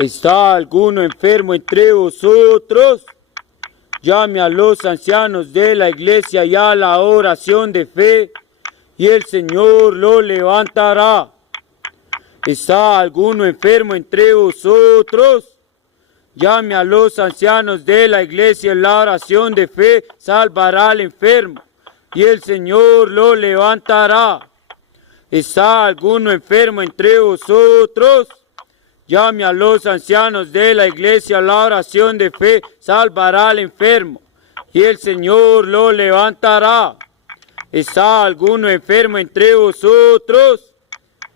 ¿Está alguno enfermo entre vosotros? Llame a los ancianos de la iglesia y a la oración de fe, y el Señor lo levantará. ¿Está alguno enfermo entre vosotros? Llame a los ancianos de la iglesia y la oración de fe salvará al enfermo, y el Señor lo levantará. ¿Está alguno enfermo entre vosotros? Llame a los ancianos de la iglesia, la oración de fe salvará al enfermo, y el Señor lo levantará. ¿Está alguno enfermo entre vosotros?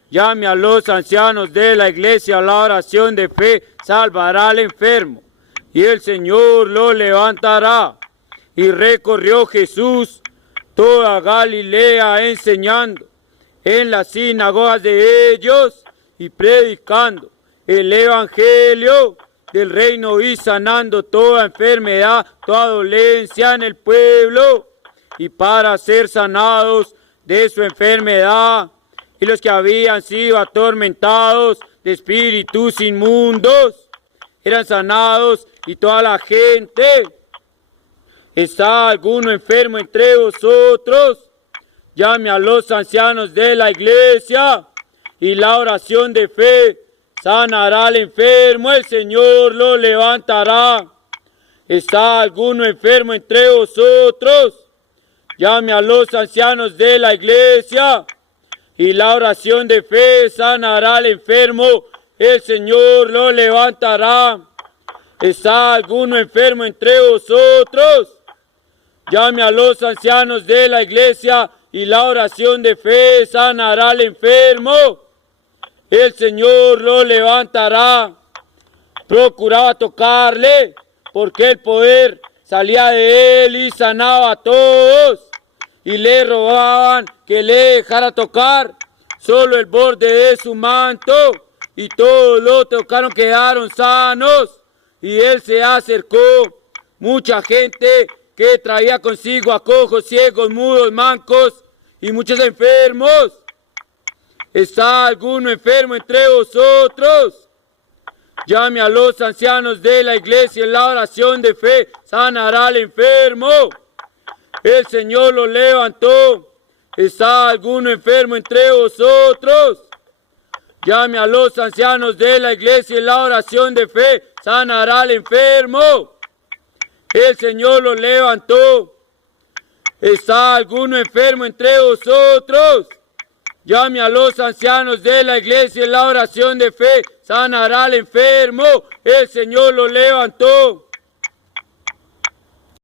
Llame a los ancianos de la iglesia, la oración de fe salvará al enfermo, y el Señor lo levantará. Y recorrió Jesús toda Galilea enseñando en las sinagogas de ellos y predicando el evangelio del reino y sanando toda enfermedad, toda dolencia en el pueblo, y para ser sanados de su enfermedad, y los que habían sido atormentados de espíritus inmundos eran sanados, y toda la gente. ¿Está alguno enfermo entre vosotros? Llame a los ancianos de la iglesia, y la oración de fe sanará al enfermo, el Señor lo levantará. ¿Está alguno enfermo entre vosotros? Llame a los ancianos de la iglesia, y la oración de fe sanará al enfermo, el Señor lo levantará. ¿Está alguno enfermo entre vosotros? Llame a los ancianos de la iglesia, y la oración de fe sanará al enfermo, el Señor lo levantará. Procuraba tocarle, porque el poder salía de él y sanaba a todos. Y le rogaban que le dejara tocar solo el borde de su manto, y todos lo tocaron, quedaron sanos. Y él se acercó, mucha gente que traía consigo a cojos, ciegos, mudos, mancos y muchos enfermos. ¿Está alguno enfermo entre vosotros? Llame a los ancianos de la iglesia, en la oración de fe sanará al enfermo, el Señor lo levantó. ¿Está alguno enfermo entre vosotros? Llame a los ancianos de la iglesia, en la oración de fe sanará al enfermo, el Señor lo levantó. ¿Está alguno enfermo entre vosotros? Llame a los ancianos de la iglesia, en la oración de fe sanará al enfermo, el Señor lo levantó.